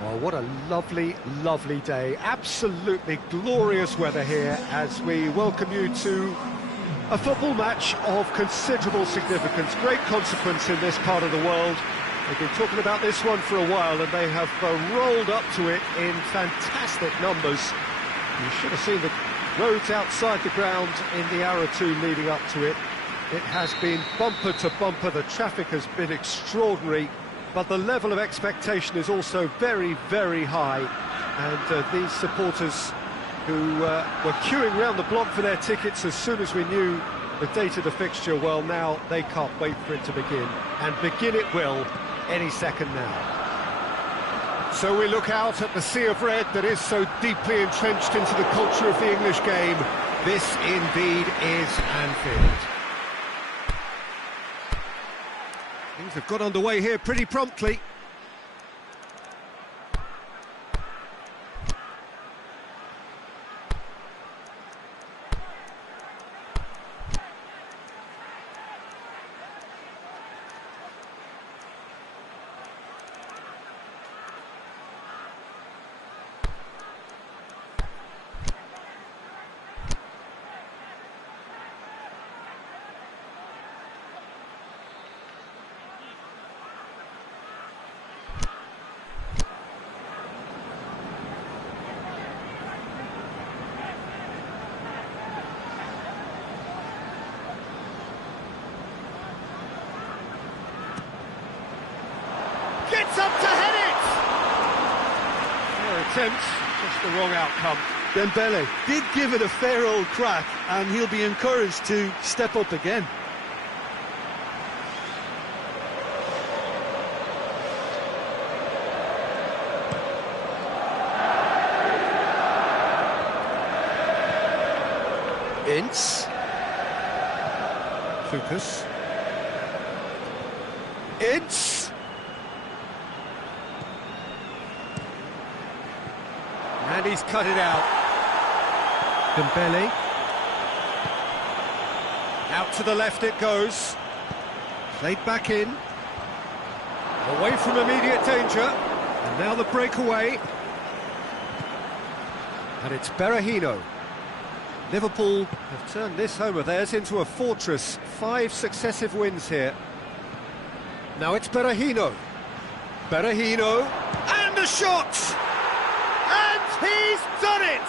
Well, what a lovely, lovely day. Absolutely glorious weather here as we welcome you to a football match of considerable significance, great consequence in this part of the world. They've been talking about this one for a while and they have rolled up to it in fantastic numbers. You should have seen the roads outside the ground in the hour or two leading up to it. It has been bumper to bumper, the traffic has been extraordinary, but the level of expectation is also very, very high. And these supporters who were queuing round the block for their tickets as soon as we knew the date of the fixture, well, now they can't wait for it to begin. And begin it will any second now. So we look out at the sea of red that is so deeply entrenched into the culture of the English game. This indeed is Anfield. Things have got underway here pretty promptly. Gets up to head it! Fair attempt, just the wrong outcome. Dembele did give it a fair old crack, and he'll be encouraged to step up again. Ince. Lucas. Ince. And he's cut it out. Dembele. Out to the left it goes. Played back in. Away from immediate danger. And now the breakaway. And it's Berahino. Liverpool have turned this home of theirs into a fortress. 5 successive wins here. Now it's Berahino. Berahino. And a shot! He's done it!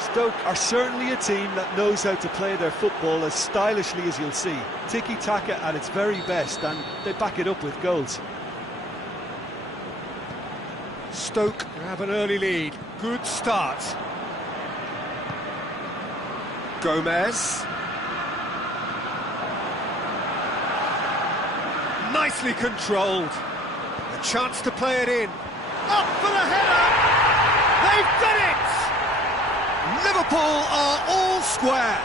Stoke are certainly a team that knows how to play their football as stylishly as you'll see. Tiki-taka at its very best, and they back it up with goals. Stoke have an early lead. Good start. Gomez. Nicely controlled. A chance to play it in. Up for the header! They've done it! Liverpool are all square.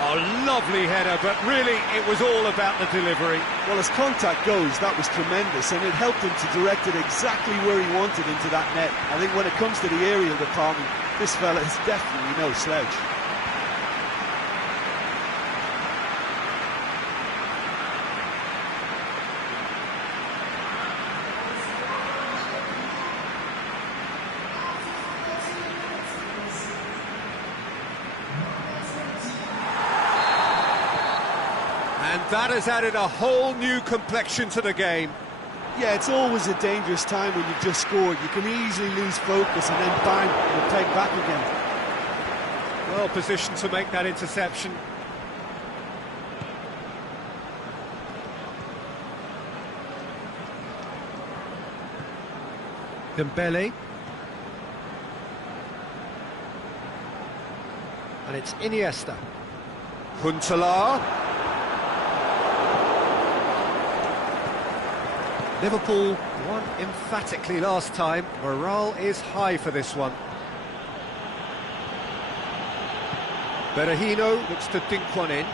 A lovely header, but really it was all about the delivery. Well, as contact goes, that was tremendous, and it helped him to direct it exactly where he wanted into that net. I think when it comes to the aerial department, this fella is definitely no slouch. And that has added a whole new complexion to the game. Yeah, it's always a dangerous time when you've just scored. You can easily lose focus and then bang, you're pegged back again. Well positioned to make that interception. Dembele. And it's Iniesta. Huntelaar. Liverpool won emphatically last time. Morale is high for this one. Berahino looks to dink one in.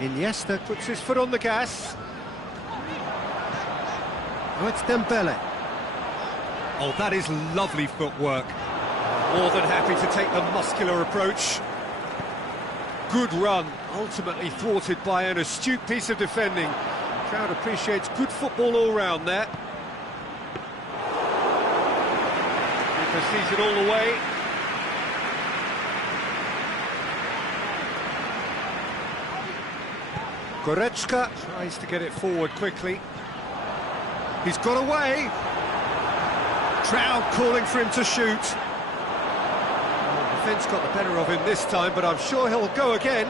Iniesta puts his foot on the gas. Oh, it's Dembele. Oh, that is lovely footwork. More than happy to take the muscular approach. good run, ultimately thwarted by an astute piece of defending. The crowd appreciates good football all round there. He sees it all the way. Goretzka tries to get it forward quickly. He's got away. Crowd calling for him to shoot. The defence got the better of him this time, but I'm sure he'll go again.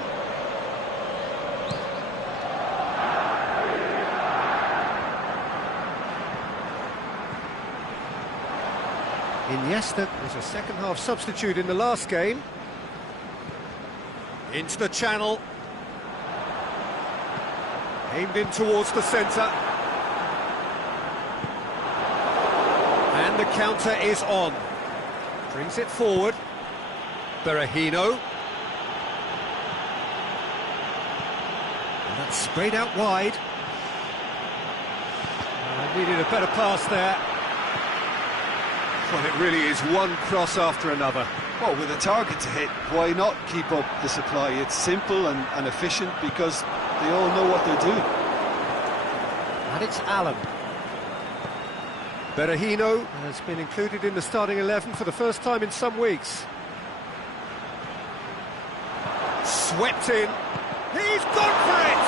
Iniesta was a second-half substitute in the last game. Into the channel. Aimed in towards the centre. And the counter is on. Brings it forward. Berahino. And that's sprayed out wide. Needed a better pass there. Well, it really is one cross after another. Well, with a target to hit, why not keep up the supply? It's simple and efficient because they all know what they're doing. And it's Allen. Berahino has been included in the starting 11 for the first time in some weeks. Swept in. He's gone for it!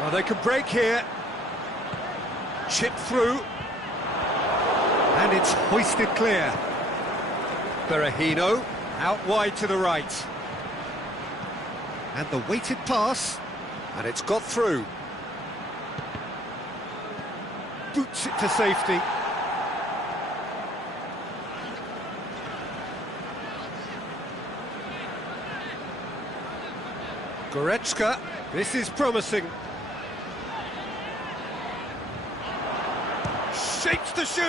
Well, they can break here. Chip through. And it's hoisted clear. Berahino out wide to the right. And the weighted pass. And it's got through. Boots it to safety. Goretzka. This is promising. Shapes to shoot!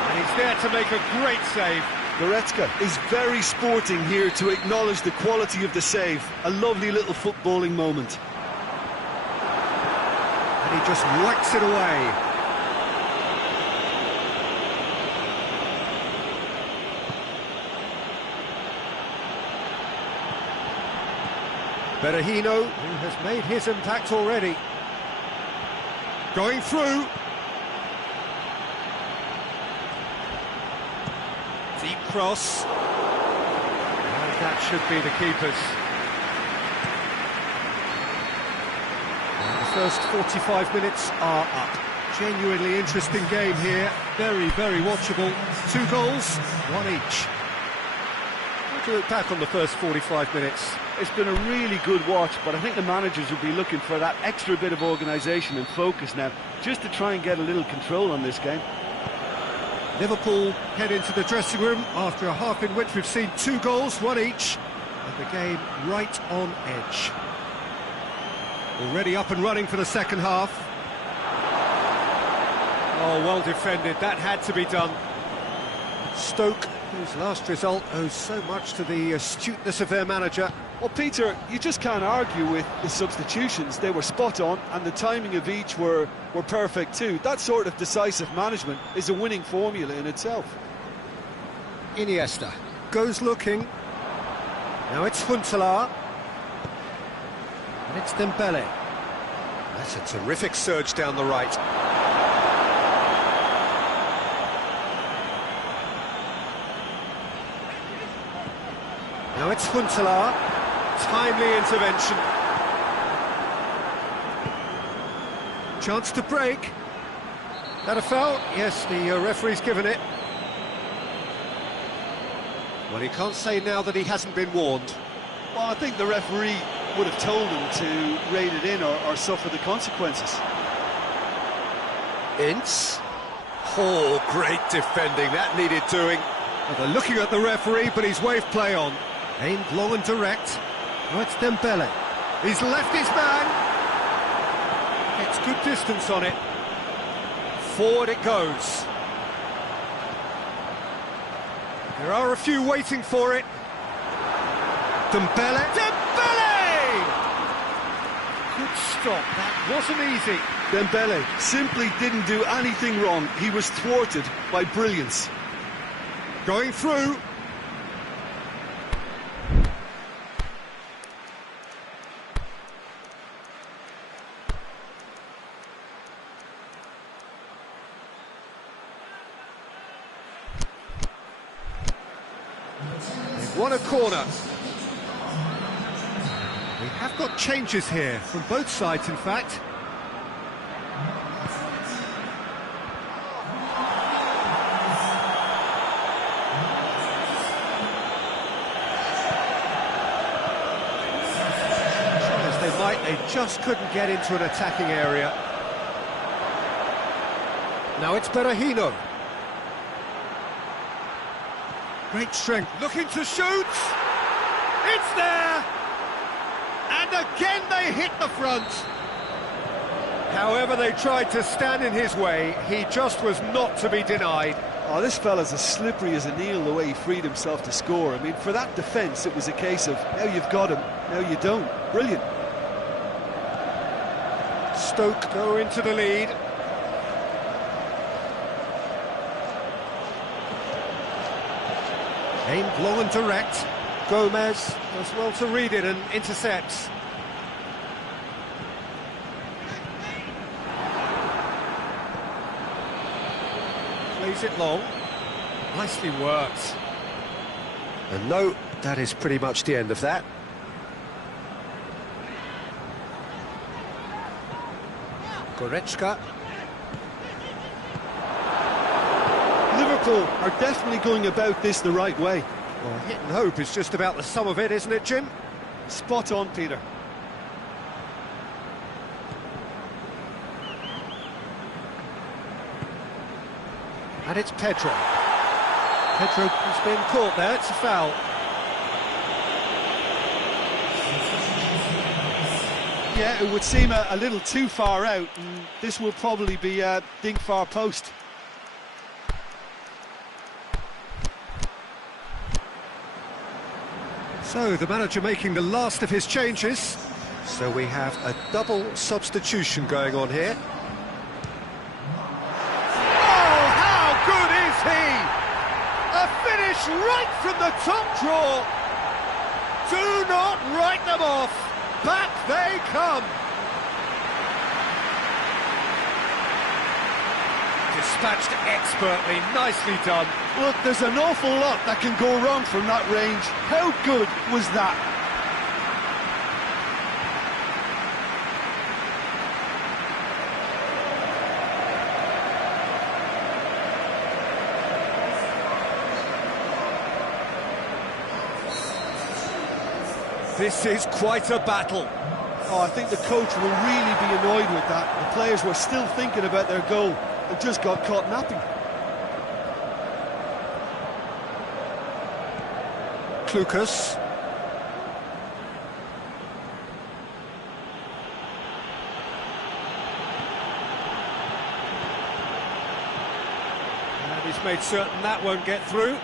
And he's there to make a great save. Goretzka is very sporting here to acknowledge the quality of the save. A lovely little footballing moment. And he just whacks it away. Berahino, who has made his impact already. Going through. Deep cross. And that should be the keeper's. And the first 45 minutes are up. Genuinely interesting game here. Very, very watchable. 2 goals, 1 each. How do you look back on the first 45 minutes? It's been a really good watch, but I think the managers will be looking for that extra bit of organisation and focus now, just to try and get a little control on this game. Liverpool head into the dressing room after a half in which we've seen 2 goals, 1 each, and the game right on edge. Already up and running for the second half. Oh, well defended, that had to be done. Stoke, whose last result owes so much to the astuteness of their manager. Well, Peter, you just can't argue with the substitutions. They were spot on, and the timing of each were perfect too. That sort of decisive management is a winning formula in itself. Iniesta goes looking. Now it's Huntelaar. And it's Dembele. That's a terrific surge down the right. Now it's Huntelaar. Timely intervention. Chance to break. That a foul? Yes, the referee's given it. Well, he can't say now that he hasn't been warned. Well, I think the referee would have told him to rein it in or suffer the consequences. Ince. Oh, great defending. That needed doing. Well, they're looking at the referee, but he's waved play on. Aimed long and direct. Oh, it's Dembele. He's left his man. Gets good distance on it. Forward it goes. There are a few waiting for it. Dembele. Dembele! Good stop. That wasn't easy. Dembele simply didn't do anything wrong. He was thwarted by brilliance. Going through. They've won a corner. We have got changes here from both sides, in fact. They just couldn't get into an attacking area. Now it's Berahino. Great strength, looking to shoot! It's there! And again they hit the front! However they tried to stand in his way, he just was not to be denied. Oh, this fella's as slippery as an eel the way he freed himself to score. I mean, for that defence, it was a case of, now you've got him, now you don't. Brilliant. Stoke go into the lead. Aimed long and direct. Gomez does well to read it and intercepts. Plays it long. Nicely worked. And no, that is pretty much the end of that. Goretzka. Liverpool are definitely going about this the right way. Well, hit and hope is just about the sum of it, isn't it, Jim? Spot on, Peter. And it's Pedro. Pedro has been caught there, it's a foul. Yeah, it would seem a little too far out, and this will probably be a dink far post. So, the manager making the last of his changes. So we have a double substitution going on here. Oh, how good is he! A finish right from the top draw! Do not write them off! Back they come! Dispatched expertly, nicely done. Look, there's an awful lot that can go wrong from that range. How good was that? This is quite a battle. Oh, I think the coach will really be annoyed with that. The players were still thinking about their goal and just got caught napping. Lucas. And he's made certain that won't get through.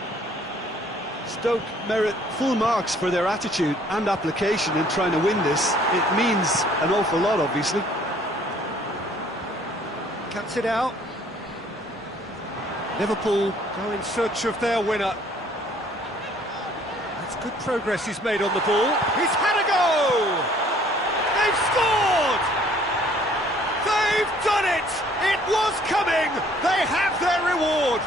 Stoke merit full marks for their attitude and application in trying to win this. It means an awful lot, obviously. Cuts it out. Liverpool go in search of their winner. That's good progress he's made on the ball. He's had a go! They've scored! They've done it! It was coming! They have their reward!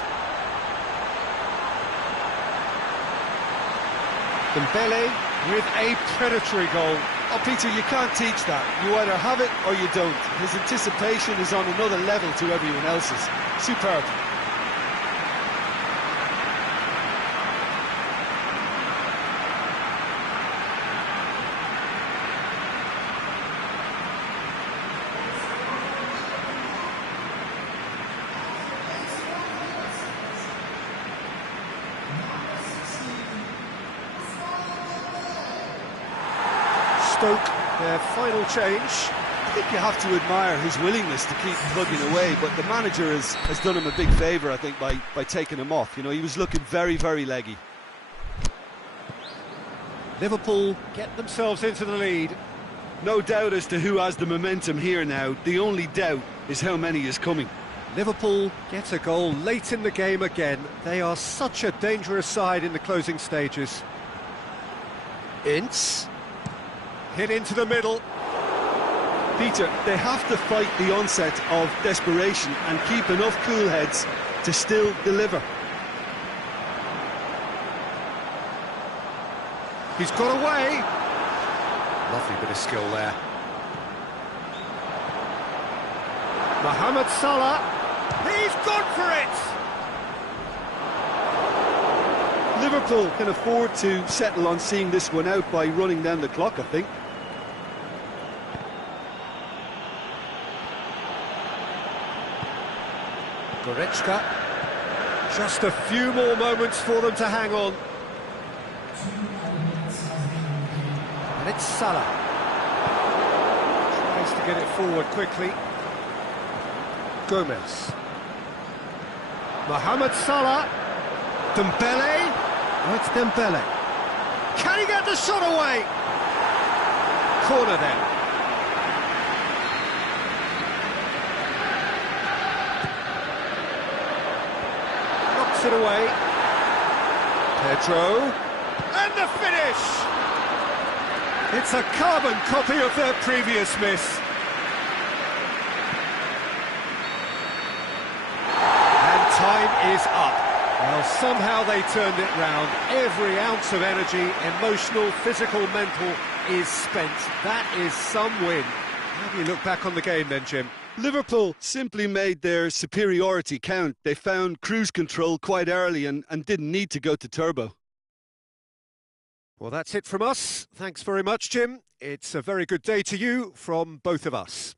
Dembele with a predatory goal. Oh, Peter, you can't teach that. You either have it or you don't. His anticipation is on another level to everyone else's. Superb. Stoke, their final change. I think you have to admire his willingness to keep plugging away, but the manager has done him a big favour, I think, by taking him off. You know, he was looking very, very leggy. Liverpool get themselves into the lead. No doubt as to who has the momentum here now. The only doubt is how many is coming. Liverpool get a goal late in the game again. They are such a dangerous side in the closing stages. Ince. Hit into the middle. Peter, they have to fight the onset of desperation and keep enough cool heads to still deliver. He's got away. Lovely bit of skill there. Mohamed Salah. He's gone for it! Liverpool can afford to settle on seeing this one out by running down the clock, I think. Goretzka. Just a few more moments for them to hang on. And it's Salah. Tries to get it forward quickly. Gomez. Mohamed Salah. Dembele. Oh, it's Dembele. Can he get the shot away? Corner then. Knocks it away. Pedro. And the finish! It's a carbon copy of their previous miss. And time is up. Well, somehow they turned it round. Every ounce of energy, emotional, physical, mental, is spent. That is some win. How do you look back on the game then, Jim? Liverpool simply made their superiority count. They found cruise control quite early and didn't need to go to turbo. Well, that's it from us. Thanks very much, Jim. It's a very good day to you from both of us.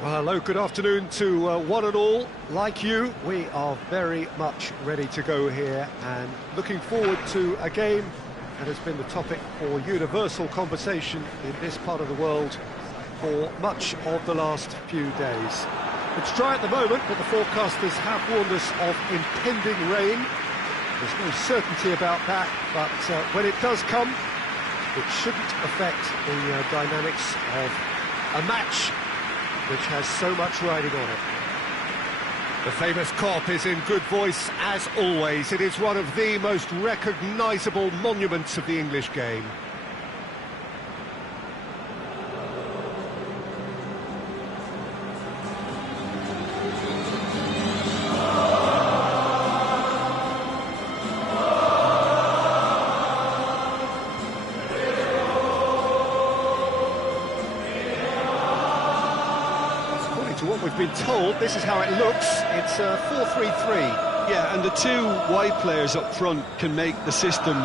Well, hello, good afternoon to one and all. Like you, we are very much ready to go here and looking forward to a game that has been the topic for universal conversation in this part of the world for much of the last few days. It's dry at the moment, but the forecasters have warned us of impending rain. There's no certainty about that, but when it does come, it shouldn't affect the dynamics of a match which has so much riding on it. The famous Kop is in good voice as always. It is one of the most recognisable monuments of the English game. To what we've been told, this is how it looks. It's 4-3-3. Yeah, and the two wide players up front can make the system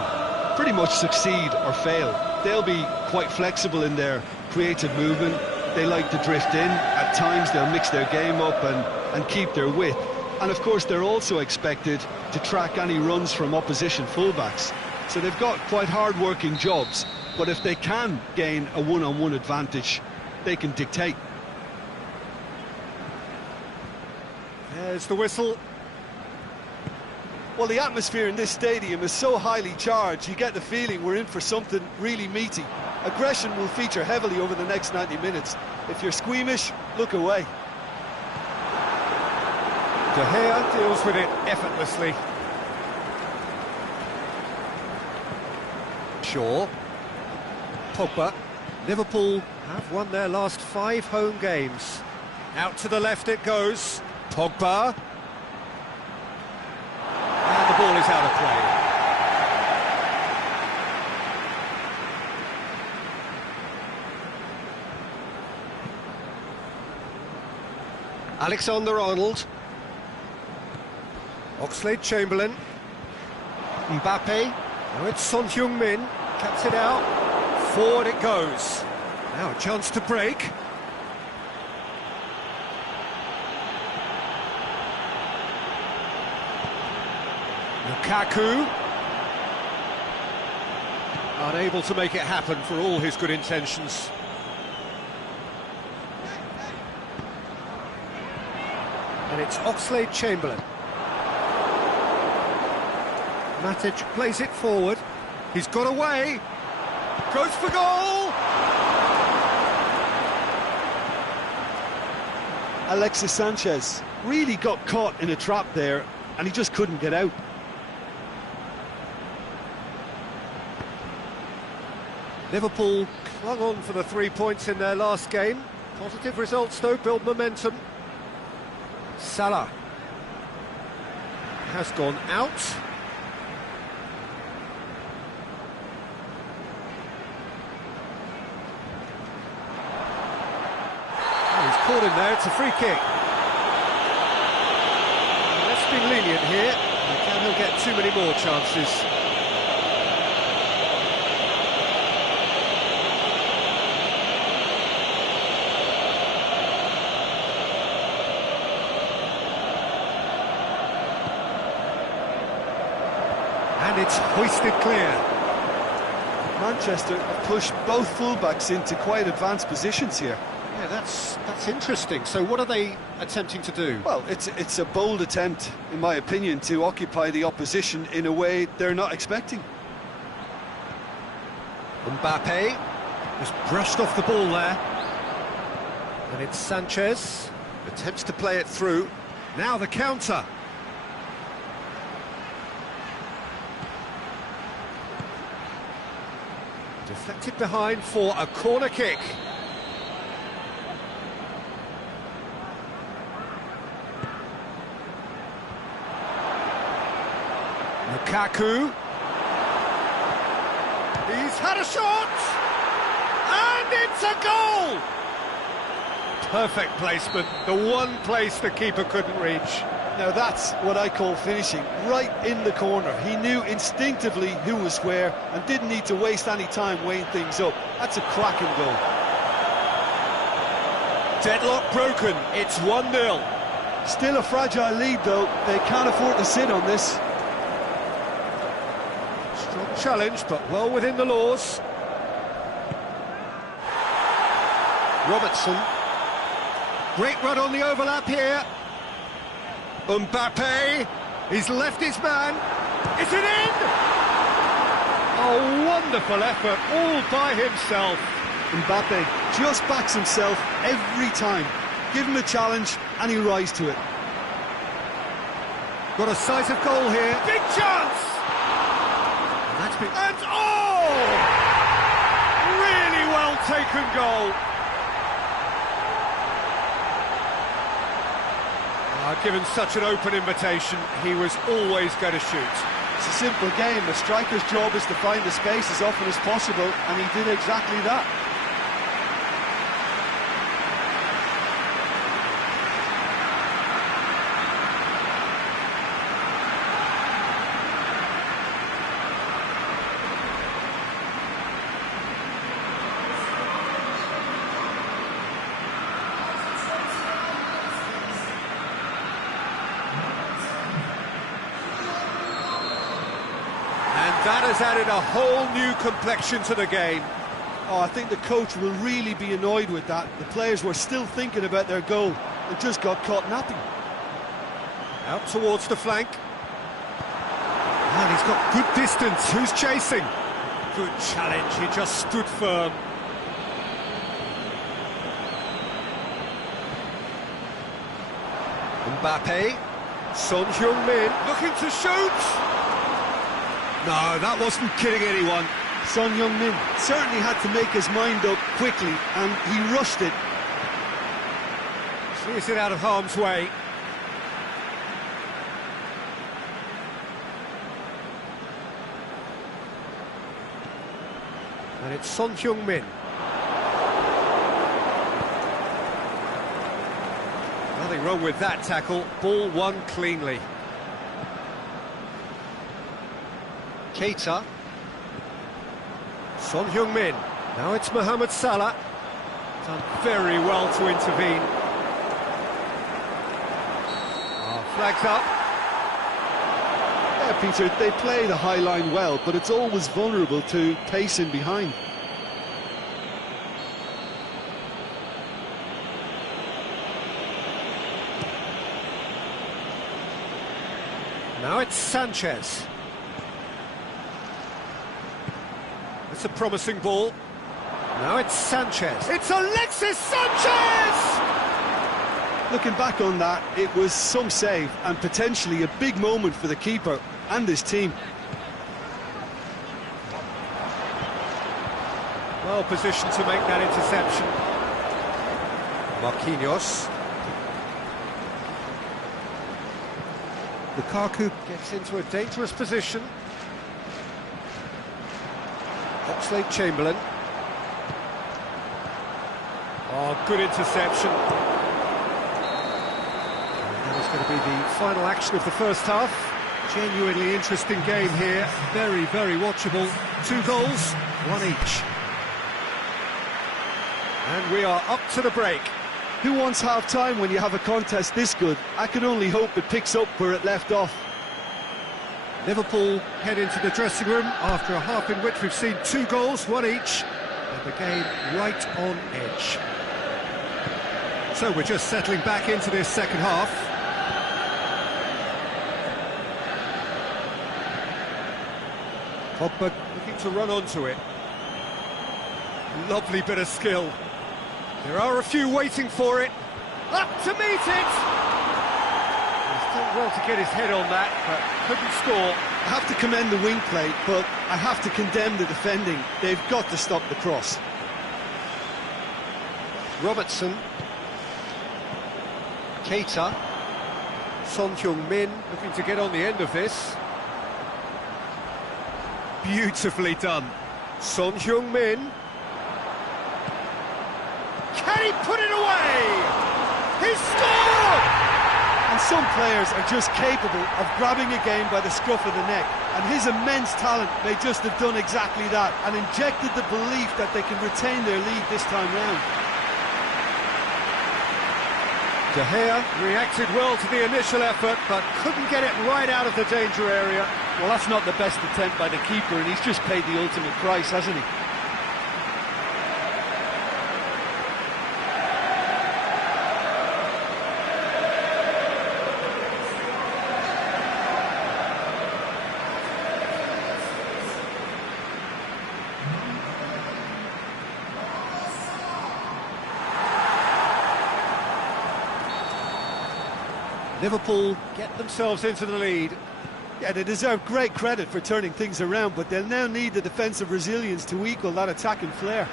pretty much succeed or fail. They'll be quite flexible in their creative movement. They like to drift in. At times they'll mix their game up and keep their width. And of course they're also expected to track any runs from opposition fullbacks. So they've got quite hard-working jobs, but if they can gain a one-on-one advantage, they can dictate. There's the whistle. Well, the atmosphere in this stadium is so highly charged, you get the feeling we're in for something really meaty. Aggression will feature heavily over the next 90 minutes. If you're squeamish, look away. De Gea deals with it effortlessly. Shaw. Pogba. Liverpool have won their last 5 home games. Out to the left it goes. Pogba. And the ball is out of play. Alexander-Arnold. Oxlade-Chamberlain. Mbappe. Now it's Son Heung-min. Cuts it out. Forward it goes. Now a chance to break. Lukaku, unable to make it happen for all his good intentions. And it's Oxlade-Chamberlain. Matic plays it forward. He's got away. Goes for goal! Alexis Sanchez really got caught in a trap there, and he just couldn't get out. Liverpool clung on for the 3 points in their last game. Positive results, though, build momentum. Salah has gone out. Oh, he's caught in there, it's a free kick. Let's be lenient here. He can't get too many more chances. And it's hoisted clear. Manchester have pushed both fullbacks into quite advanced positions here. Yeah, that's interesting. So what are they attempting to do? Well, it's a bold attempt, in my opinion, to occupy the opposition in a way they're not expecting. Mbappe just brushed off the ball there. And it's Sanchez. Attempts to play it through. Now the counter. Deflected behind for a corner kick. Lukaku. He's had a shot! And it's a goal! Perfect placement, the one place the keeper couldn't reach. Now that's what I call finishing, right in the corner. He knew instinctively who was where and didn't need to waste any time weighing things up. That's a cracking goal. Deadlock broken, it's 1-0. Still a fragile lead though, they can't afford to sit on this. Strong challenge, but well within the laws. Robertson. Great run on the overlap here. Mbappe. He's left his man. Is it in? Oh, wonderful effort, all by himself. Mbappe just backs himself every time. Give him a challenge and he'll rise to it. Got a decisive goal here. Big chance! And oh! Really well taken goal. Given such an open invitation, he was always going to shoot. It's a simple game. The striker's job is to find the space as often as possible, and he did exactly that. That has added a whole new complexion to the game. Oh, I think the coach will really be annoyed with that. The players were still thinking about their goal and just got caught napping. Out towards the flank. And he's got good distance. Who's chasing? Good challenge, he just stood firm. Mbappe. Son Heung-min looking to shoot. No, that wasn't kidding anyone. Son Heung-min certainly had to make his mind up quickly, and he rushed it. Sees it out of harm's way. And it's Son Heung-min. Nothing wrong with that tackle. Ball won cleanly. Keita. Son Heung-min. Now it's Mohamed Salah. Done very well to intervene. Flags up. Yeah, Peter, they play the high line well, but it's always vulnerable to pace in behind. Now it's Sanchez. It's a promising ball. Now it's Sanchez. It's Alexis Sanchez! Looking back on that, it was some save and potentially a big moment for the keeper and his team. Well positioned to make that interception. Marquinhos. Lukaku gets into a dangerous position. Oxlade-Chamberlain. Oh, good interception. And that is going to be the final action of the first half. Genuinely interesting game here. Very, very watchable. 2 goals, 1 each. And we are up to the break. Who wants half-time when you have a contest this good? I can only hope it picks up where it left off. Liverpool head into the dressing room after a half in which we've seen 2 goals, 1 each, and the game right on edge. So we're just settling back into this second half. Pogba looking to run onto it. Lovely bit of skill. There are a few waiting for it. Up to meet it! He's done well to get his head on that, but couldn't score. I have to commend the wing play, but I have to condemn the defending. They've got to stop the cross. Robertson. Keita. Son Heung-min looking to get on the end of this. Beautifully done. Son Heung-min. Can he put it away? He scored! And some players are just capable of grabbing a game by the scruff of the neck, and his immense talent may just have done exactly that and injected the belief that they can retain their lead this time round. De Gea reacted well to the initial effort, but couldn't get it right out of the danger area. Well, that's not the best attempt by the keeper, and he's just paid the ultimate price, hasn't he? Liverpool get themselves into the lead. Yeah, they deserve great credit for turning things around, but they'll now need the defensive resilience to equal that attacking flair.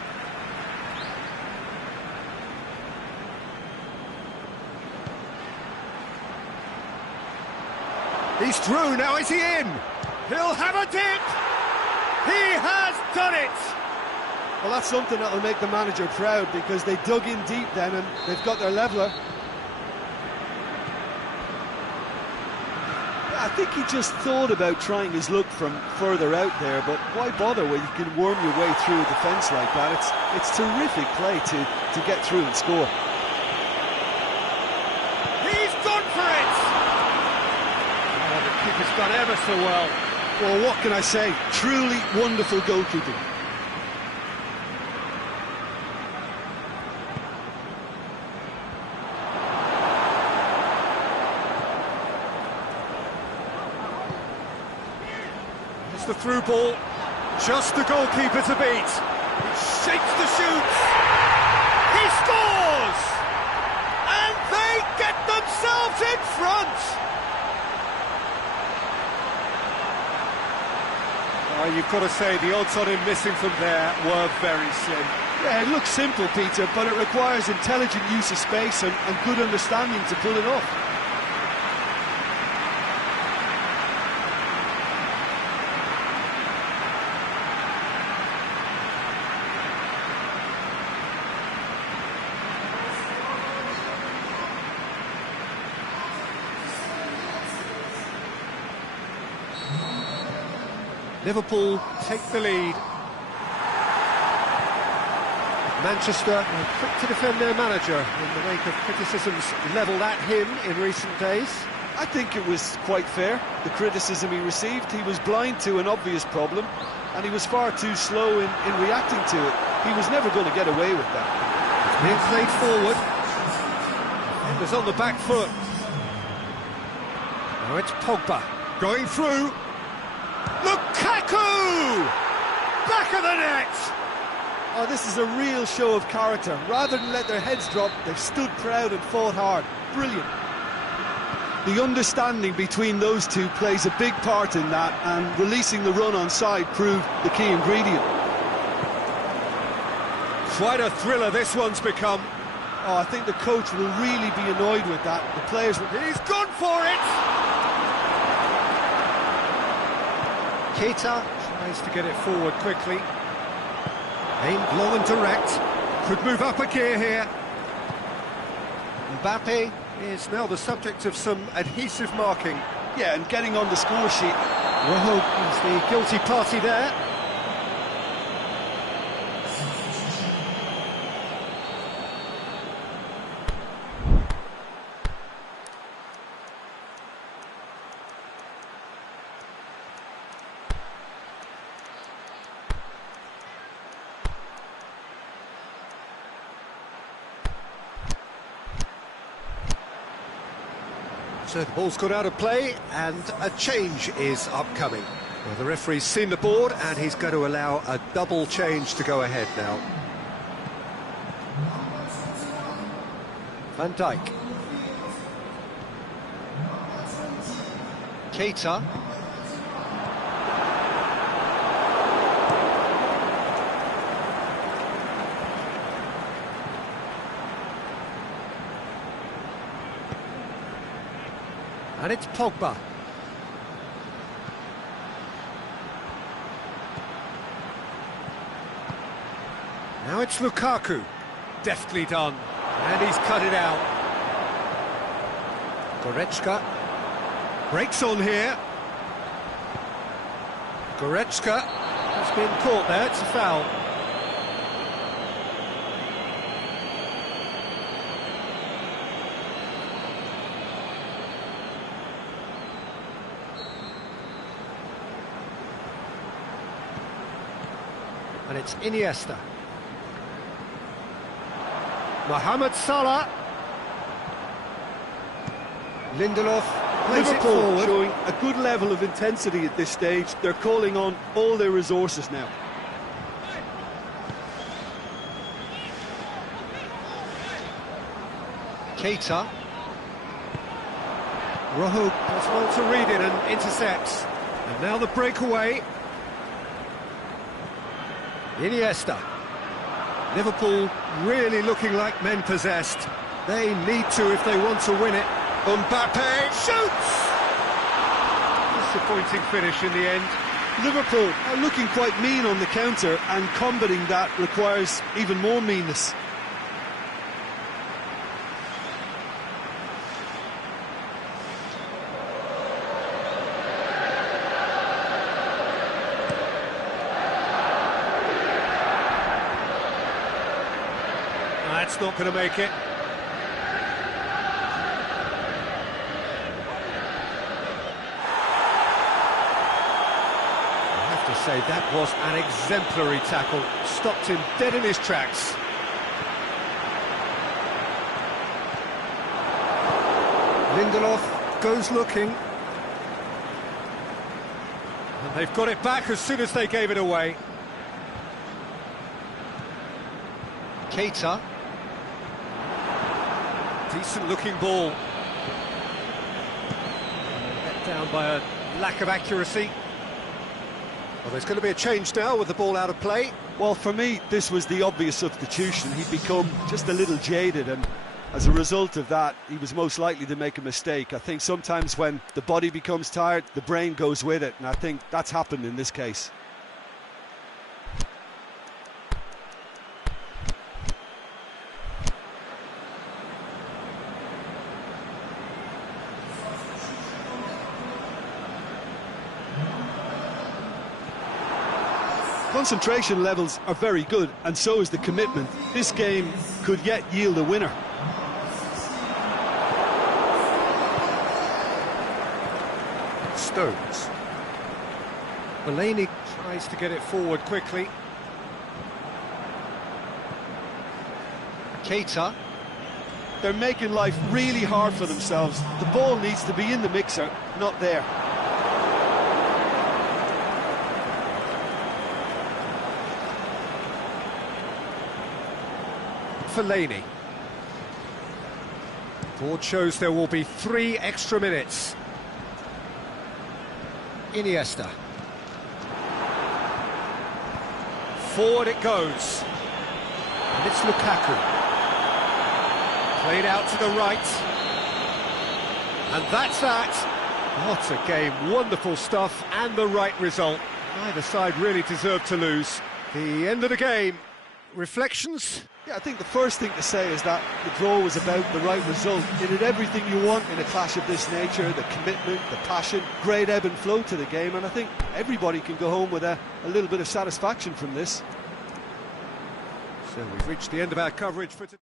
He's through, now is he in? He'll have a dip! He has done it! Well, that's something that'll make the manager proud, because they dug in deep then and they've got their leveller. I think he just thought about trying his luck from further out there, but why bother when you can worm your way through a defence like that? It's terrific play to get through and score. He's gone for it! Oh, the keeper's done ever so well. Well, what can I say? Truly wonderful goalkeeping. The through ball, just the goalkeeper to beat. He shakes the shoots. He scores! And they get themselves in front! Oh, you've got to say, the odds on him missing from there were very slim. Yeah, it looks simple, Peter, but it requires intelligent use of space and good understanding to pull it off. Liverpool take the lead. Manchester are quick to defend their manager in the wake of criticisms levelled at him in recent days. I think it was quite fair, the criticism he received. He was blind to an obvious problem, and he was far too slow in reacting to it. He was never going to get away with that. It's being played forward. Defenders on the back foot. Now it's Pogba going through. Lukaku! Back of the net! Oh, this is a real show of character. Rather than let their heads drop, they've stood proud and fought hard. Brilliant. The understanding between those two plays a big part in that, and releasing the run on side proved the key ingredient. Quite a thriller this one's become. Oh, I think the coach will really be annoyed with that. The players... He's gone for it! Keita tries to get it forward quickly. Aimed low and direct. Could move up a gear here. Mbappe is now the subject of some adhesive marking. Yeah, and getting on the score sheet. Rojo is the guilty party there. So the ball's got out of play, and a change is upcoming. Well, the referee's seen the board, and he's going to allow a double change to go ahead now. Van Dijk. Keita. And it's Pogba. Now it's Lukaku. Deftly done. And he's cut it out. Goretzka. Breaks on here. Goretzka has been caught there. It's a foul. And it's Iniesta. Mohamed Salah. Lindelof plays it Liverpool forward. showing a good level of intensity at this stage. They're calling on all their resources now. Keita. Rojo does well to read it and intercepts. And now the breakaway. Iniesta. Liverpool really looking like men possessed. They need to if they want to win it. Mbappe shoots! Disappointing finish in the end. Liverpool are looking quite mean on the counter, and combating that requires even more meanness. That's not going to make it. I have to say, that was an exemplary tackle. Stopped him dead in his tracks. Lindelof goes looking. And they've got it back as soon as they gave it away. Keita. Decent looking ball. Let down by a lack of accuracy. Well, there's going to be a change now with the ball out of play. Well, for me, this was the obvious substitution. He'd become just a little jaded, and as a result of that, he was most likely to make a mistake. I think sometimes when the body becomes tired, the brain goes with it, and I think that's happened in this case. Concentration levels are very good, and so is the commitment. This game could yet yield a winner. Stones. Fellaini tries to get it forward quickly. Keita. They're making life really hard for themselves. The ball needs to be in the mixer, not there. Fellaini. Board shows there will be 3 extra minutes. Iniesta. Forward it goes. And it's Lukaku. Played out to the right. And that's that. What a game. Wonderful stuff and the right result. Neither side really deserved to lose. The end of the game. Reflections? Yeah, I think the first thing to say is that the draw was about the right result. It had everything you want in a clash of this nature: the commitment, the passion, great ebb and flow to the game, and I think everybody can go home with a little bit of satisfaction from this. So we've reached the end of our coverage for today.